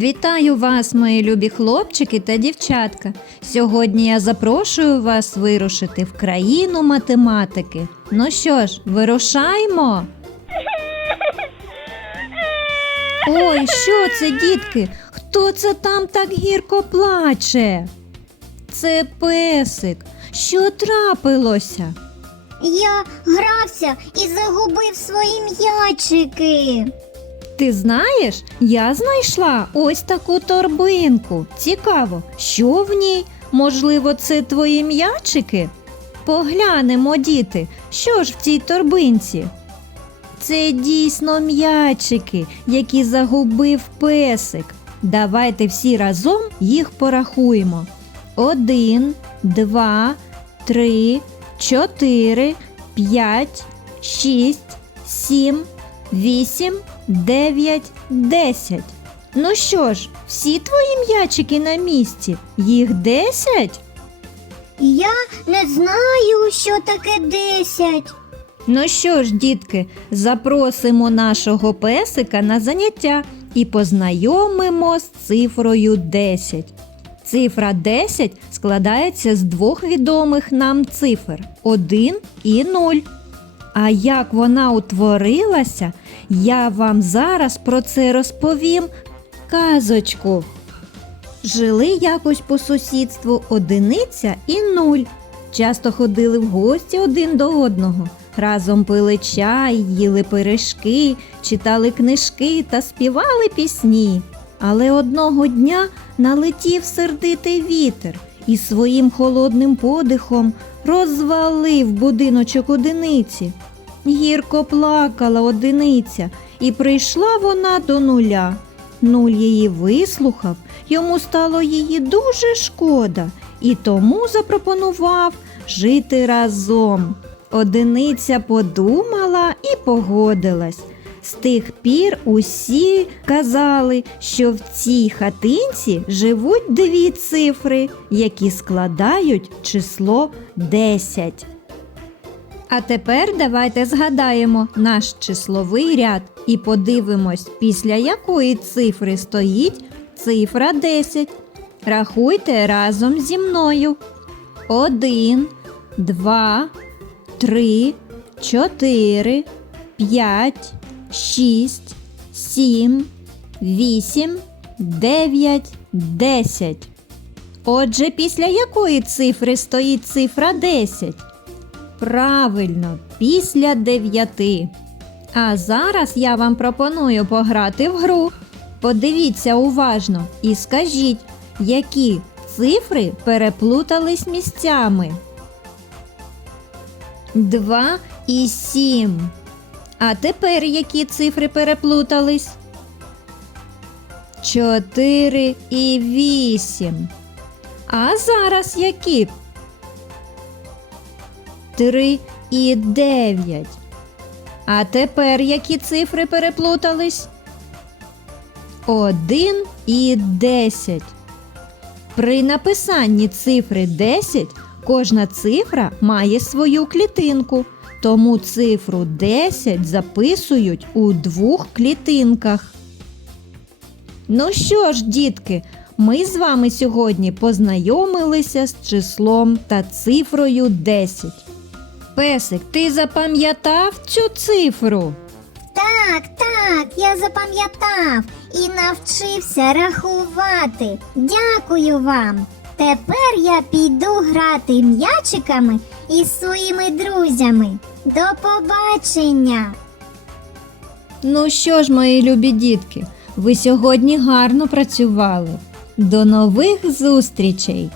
Вітаю вас, мої любі хлопчики та дівчатка. Сьогодні я запрошую вас вирушити в країну математики. Ну що ж, вирушаймо. Ой, що це, дітки? Хто це там так гірко плаче? Це песик. Що трапилося? Я грався і загубив свої м'ячики. Ти знаєш, я знайшла ось таку торбинку. Цікаво, що в ній? Можливо, це твої м'ячики? Поглянемо, діти, що ж в цій торбинці? Це дійсно м'ячики, які загубив песик. Давайте всі разом їх порахуємо. Один, два, три, чотири, п'ять, шість, сім, вісім, дев'ять, десять. Ну що ж, всі твої м'ячики на місці? Їх десять? Я не знаю, що таке десять. Ну що ж, дітки, запросимо нашого песика на заняття і познайомимо з цифрою 10. Цифра 10 складається з двох відомих нам цифр 1 і 0. А як вона утворилася, я вам зараз про це розповім казочку. Жили якось по сусідству одиниця і нуль. Часто ходили в гості один до одного. Разом пили чай, їли пиріжки, читали книжки та співали пісні. Але одного дня налетів сердитий вітер і своїм холодним подихом розвалив будиночок одиниці. Гірко плакала одиниця, і прийшла вона до нуля. Нуль її вислухав, йому стало її дуже шкода, і тому запропонував жити разом. Одиниця подумала і погодилась. З тих пір усі казали, що в цій хатинці живуть дві цифри, які складають число 10. А тепер давайте згадаємо наш числовий ряд і подивимось, після якої цифри стоїть цифра 10. Рахуйте разом зі мною. Один, два, три, чотири, п'ять, шість, сім, вісім, дев'ять, десять. Отже, після якої цифри стоїть цифра 10? Правильно, після дев'яти. А зараз я вам пропоную пограти в гру. Подивіться уважно і скажіть, які цифри переплутались місцями. Два і сім. А тепер які цифри переплутались? Чотири і вісім. А зараз які? Три і дев'ять. А тепер які цифри переплутались? Один і десять. При написанні цифри 10 кожна цифра має свою клітинку, тому цифру 10 записують у двох клітинках. Ну що ж, дітки, ми з вами сьогодні познайомилися з числом та цифрою 10. Песик, ти запам'ятав цю цифру? Так, так, я запам'ятав і навчився рахувати. Дякую вам. Тепер я піду грати м'ячиками із своїми друзями. До побачення! Ну що ж, мої любі дітки, ви сьогодні гарно працювали. До нових зустрічей!